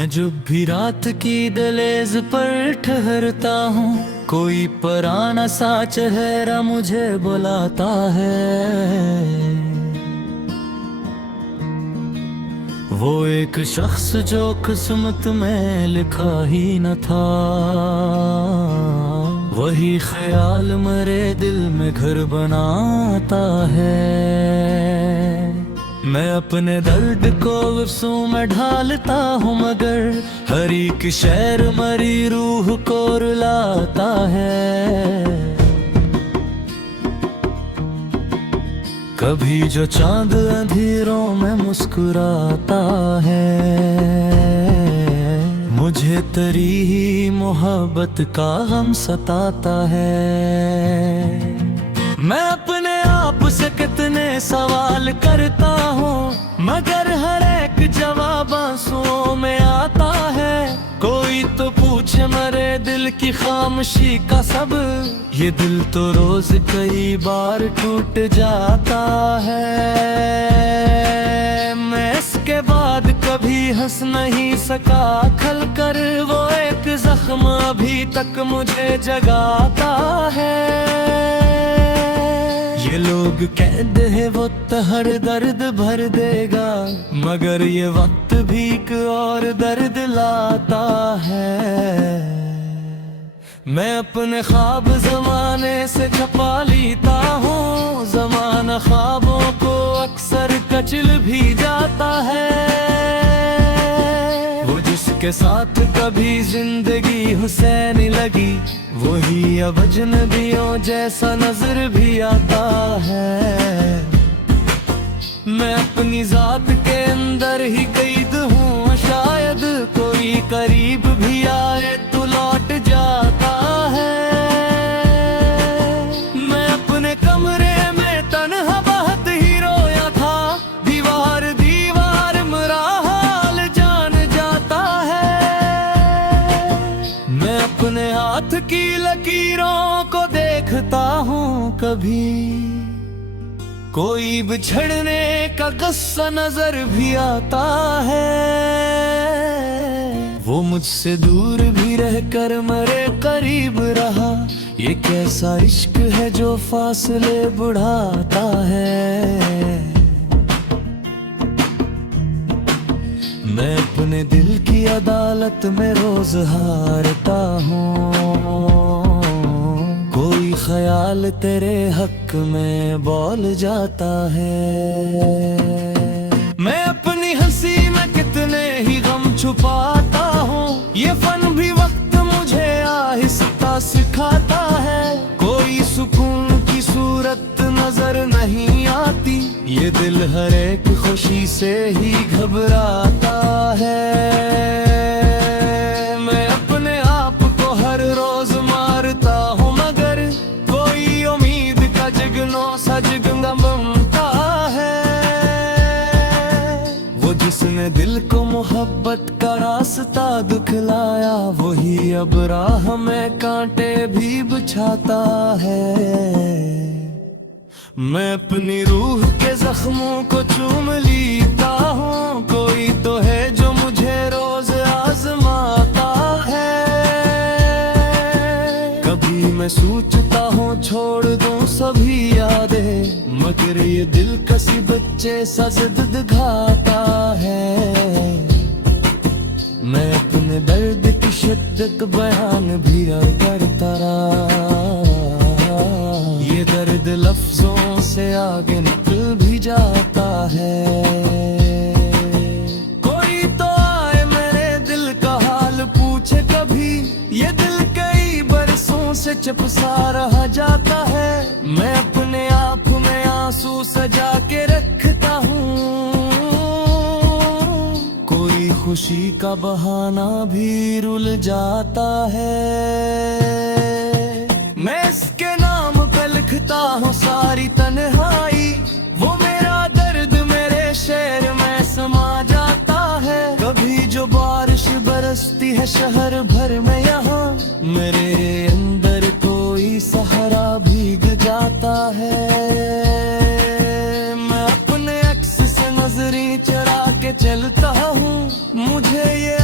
मैं जब भी रात की दहलीज पर ठहरता हूँ, कोई पराना सा चेहरा मुझे बुलाता है। वो एक शख्स जो किस्मत में लिखा ही न था, वही ख्याल मेरे दिल में घर बनाता है। मैं अपने दर्द को वर्षों में ढालता हूँ, मगर हर एक शेर मरी रूह को रुलाता है। कभी जो चांद अंधेरों में मुस्कुराता है, मुझे तेरी ही मोहब्बत का गम सताता है। मैं अपने आप से कितने सवाल करता हूँ, मगर हर एक जवाब आंसुओं में आता है। कोई तो पूछे मेरे दिल की खामोशी का सब, ये दिल तो रोज कई बार टूट जाता है। मैं इसके बाद कभी हंस नहीं सका खल कर, वो एक जख्म अभी तक मुझे जगाता है। ये लोग कहते हैं वो हर दर्द भर देगा, मगर ये वक्त भी एक और दर्द लाता है। मैं अपने ख्वाब जमाने से छुपा लेता हूँ, जमाना ख्वाबों को अक्सर कचल भी जाता है। वो जिसके साथ कभी जिंदगी हुसैन लगी, वही अब अजनबियों जैसा नजर भी आता है। मैं अपनी जात के अंदर ही कैद हूँ, शायद कोई करीब भी आए तो लौट जाता है। मैं अपने कमरे में तन्हा बहुत ही रोया था, दीवार दीवार मेरा हाल जान जाता है। मैं अपने हाथ की लकीरों को देखता हूँ, कभी कोई बिछड़ने का गुस्सा नजर भी आता है। वो मुझसे दूर भी रहकर मेरे करीब रहा, ये कैसा इश्क है जो फासले बढ़ाता है। मैं अपने दिल की अदालत में रोज हारता हूँ, कोई ख्याल तेरे हक में बोल जाता है। मैं अपनी हंसी में कितने ही गम छुपाता हूँ, ये फन भी वक्त मुझे आहिस्ता सिखाता है। कोई सुकून की सूरत नजर नहीं आती, ये दिल हर एक खुशी से ही घबराता है। मैं अपने आप को हर रोज मारता हूँ, मगर कोई उम्मीद का जिगनो सजगंगा बनता है। वो जिसने दिल को मोहब्बत का रास्ता दिखलाया, वही अब राह में कांटे भी बिछाता है। मैं अपनी रूह के जख्मों को चूम लेता हूँ, कोई तो है जो मुझे रोज आजमाता है। कभी मैं सोचता हूँ छोड़ दूँ सभी यादें, मगर ये दिल किसी बच्चे सा जिद दिखाता है। मैं अपने दर्द की शिद्दत बयान भी करता रहा, ये दर्द लफ्जों से आगे निकल भी जाता है। कोई तो आए मेरे दिल का हाल पूछे कभी, ये दिल कई बरसों से चुप सा रह जाता है। मैं अपने आप में आंसू सजा के रखता हूँ, कोई खुशी का बहाना भी रुल जाता है। मैं इसके नाम पे लिखता हूँ सारी तन्हाई, वो मेरा दर्द मेरे शेर में समा जाता है। कभी जो बारिश बरसती है शहर भर में, यहाँ मेरे अंदर कोई सहारा भीग जाता है। मैं अपने अक्स से नजरें चढ़ा के चलता हूँ, मुझे ये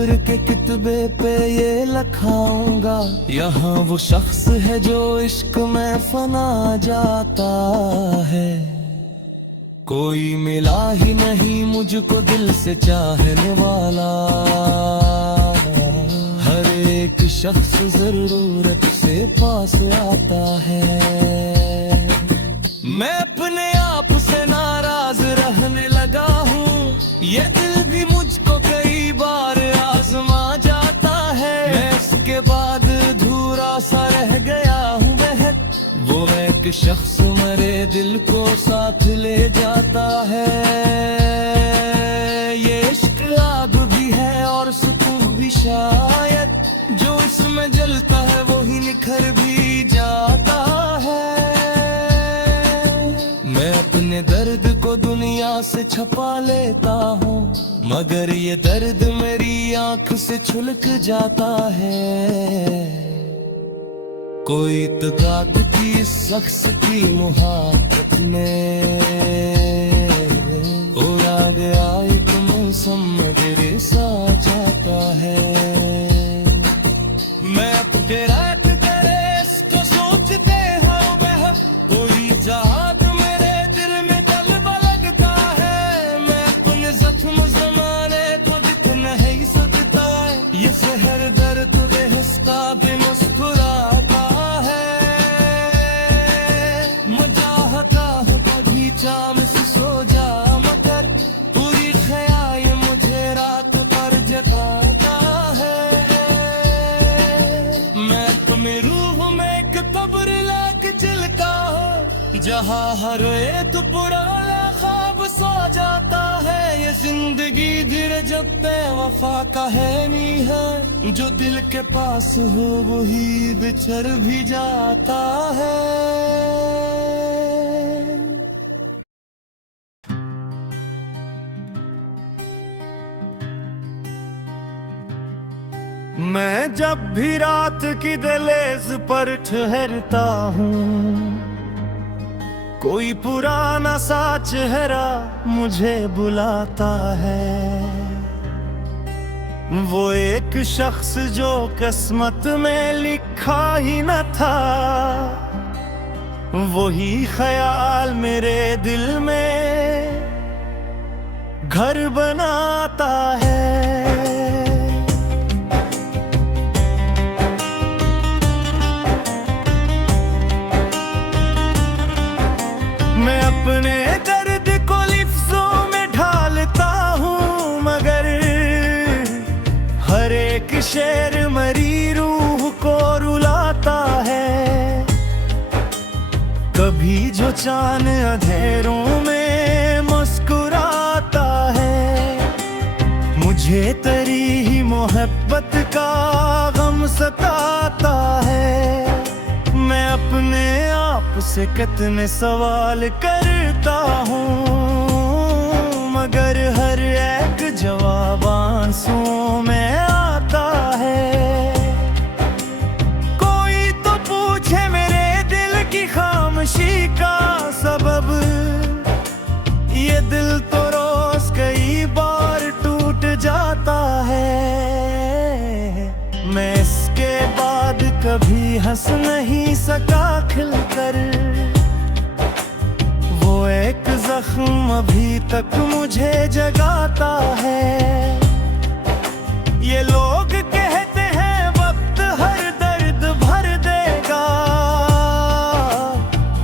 सब्र के कितबे पे ये लिखाऊंगा, यहाँ वो शख्स है जो इश्क में फना जाता है। कोई मिला ही नहीं मुझको दिल से चाहने वाला, हर एक शख्स जरूरत से पास आता है। मैं अपने आप से नाराज रहने लगा हूँ, ये दिल भी मुझको कई बार आजमा जाता है। मैं इसके बाद अधूरा सा रह गया हूँ बहक, वो एक शख्स मेरे दिल को साथ ले जाता है। ये इश्क आग भी है और सुकून भी शायद, जो इसमें जलता है वो ही निखर भी जाता है। मैं अपने दर्द को दुनिया से छुपा लेता हूँ, मगर ये दर्द मेरी आंख से छुलक जाता है। कोई तकात की इस शख्स की मुहाबत ने उड़ा गया एक मौसम मेरे साथ जाता है। मैं अपने रात करे इसको सोचते हैं वह कोई जहाज मेरे दिल में तलबा लगता है। मैं अपने जख्म जमाने को दिख नहीं सकता है, ये शहर दर्द बेहसका भी मुस्कुराता है। मजाहता कभी चाम से सो जा, मगर पूरी ख्याल मुझे रात पर जगाता है। मैं तुम्हें रूह में एक कब्र लाख चिलका हो, जहाँ हर एक पुराना ख्वाब सो जाता है। ये जिंदगी धीरे जब बेवफा कहानी है, जो दिल के पास हो वही बिछड़ भी जाता है। मैं जब भी रात की दहलीज पर ठहरता हूँ, कोई पुराना सा चेहरा मुझे बुलाता है। वो एक शख्स जो किस्मत में लिखा ही न था, वही ख्याल मेरे दिल में घर बनाता है। मैं अपने दर्द को लफ्जों में ढालता हूँ, मगर हर एक शेर मरी रूह को रुलाता है। कभी जो चांद अंधेरों में मुस्कुराता है, मुझे तेरी ही मोहब्बत का गम सताता है। मैं अपने आप से कितने सवाल करता हूँ, मगर हर एक जवाब आंसुओं में आता है। कोई तो पूछे मेरे दिल की खामोशी का सबब, ये दिल तो रोज कई बार टूट जाता है। मैं इसके बाद कभी हंस नहीं सका खिलकर, वो एक जख्म अभी तक मुझे जगाता है। ये लोग कहते हैं वक्त हर दर्द भर देगा,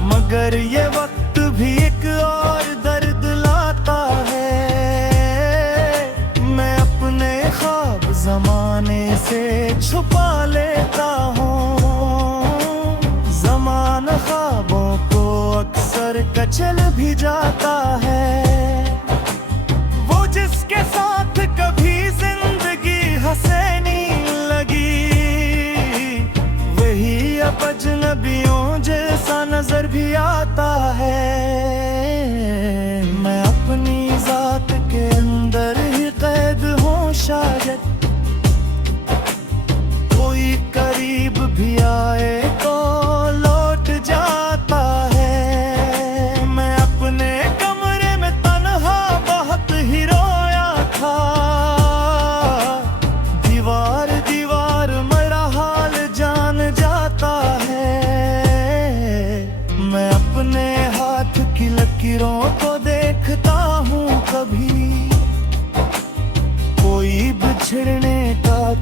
मगर ये वक्त भी एक और दर्द लाता है। मैं अपने ख्वाब जमाने से छुपा लेता हूँ, जमाना ख्वाबों को अक्सर कचल भी जाता है। वो जिसके साथ कभी जिंदगी हंसनी लगी, वही अब अजनबियों जैसा नजर भी आता है। मैं अपनी जात के अंदर ही कैद हूँ शायद, कोई करीब भी आए तो लौट जाता है। मैं अपने कमरे में तन्हा बहुत ही रोया था,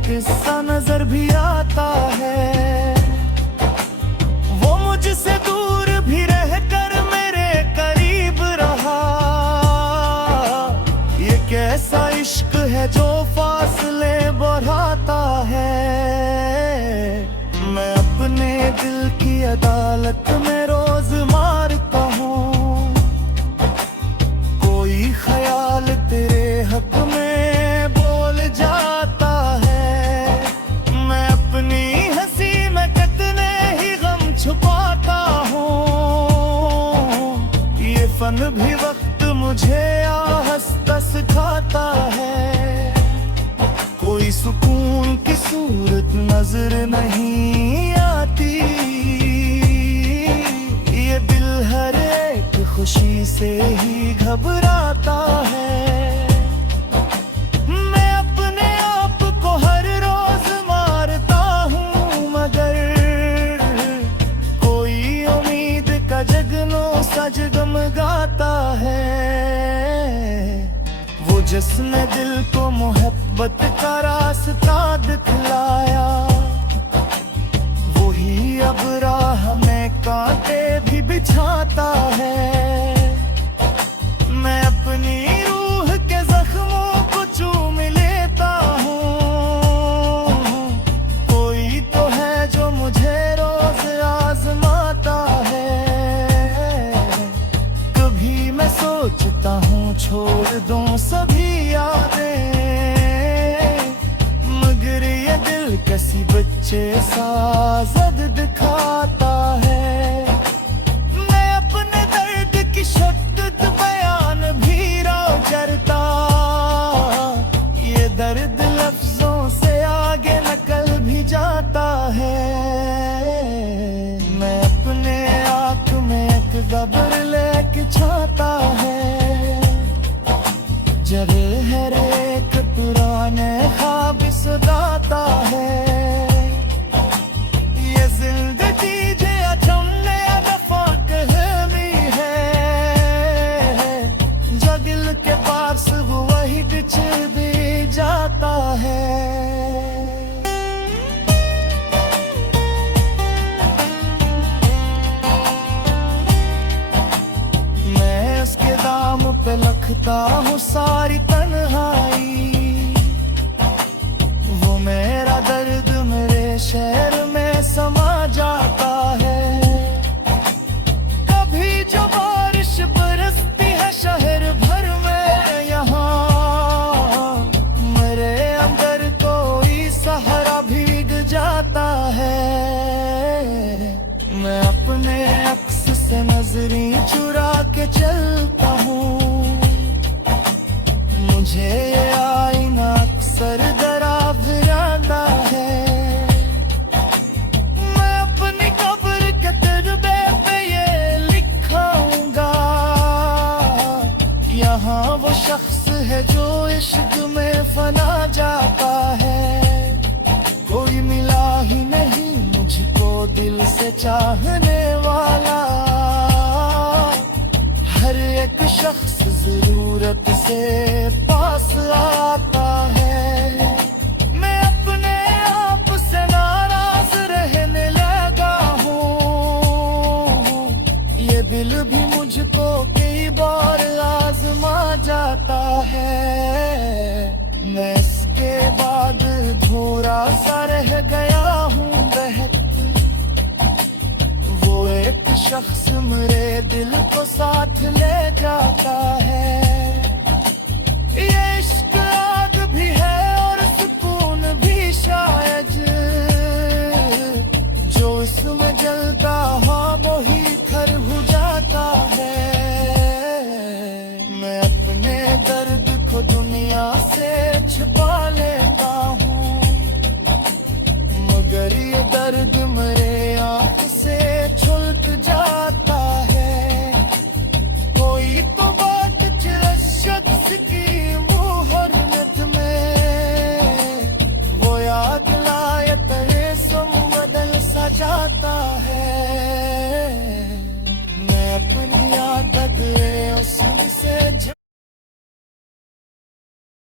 किस्सा नजर भी आता है। वो मुझसे दूर भी रहकर मेरे करीब रहा। ये कैसा इश्क है जो फासले बढ़ाता है। मैं अपने दिल की अदालत में रोज मारता हूँ। कोई ख्याल तेरे हक में बोल जाता है। मैं अपनी हंसी में कितने ही गम छुपाता हूँ। ये फन भी वक्त मुझे आहिस्ता सिखाता है। कोई सुकून की सूरत नजर नहीं आती। ये दिल हर एक खुशी से ही घबराता है। मैं अपने आप को हर रोज मारता हूँ, मगर कोई उम्मीद का जगनों सा जगमगाता है। वो जिसने दिल को मोहब्बत का रास्ता दिखलाया, वही अब राह में कांटे भी बिछाता है। मैं अपनी रूह के जख्मों को चूम लेता हूँ। कोई तो है जो मुझे रोज आजमाता है। कभी मैं सोचता हूँ छोड़ दूँ सभी यादें, मगर ये दिल किसी बच्चे सा जिद दिखाता है। मैं अपने दर्द की शक्कत बयान भी राव करता। ये दर्द लफ्जों से आगे नकल भी जाता है। मैं अपने आँख में एक गबर लेके छाता है। जगह हर एक पुराने ख्वाब सताता है। ये जिंदगी जे अचमने दफा कहमी है। जो दिल के पास वही बिछड़ भी जाता है। मैं उसके दाम पे लखता हूँ सारी तन्हाई। वो मेरा दर्द मेरे शहर में समा जाता है। कभी जो बारिश बरसती है शहर भर में, यहाँ मेरे अंदर कोई सहारा भीग जाता है। मैं अपने अक्स से नजरी चुरा के चलता हूँ। मुझे ये आईना अक्सर डराता है। मैं अपनी कब्र के तिरबे पे ये लिखाऊंगा, यहाँ वो शख्स है जो इश्क में फना जाता है। कोई मिला ही नहीं मुझको दिल से चाहने वाला। हर एक शख्स जरूरत से पास आता है। मैं अपने आप से नाराज रहने लगा हूँ। ये दिल भी मुझको कई बार आजमा जाता है। मैं इसके बाद धूरा सा रह गया हूँ बहक। वो एक शख्स मेरे दिल को साथ ले जाता है। ये इश्क आग भी है और सुकून भी शायद। जो इसमें जलता हो वही खर हो जाता है। मैं अपने दर्द को दुनिया से छुपा लेता हूँ, मगर ये दर्द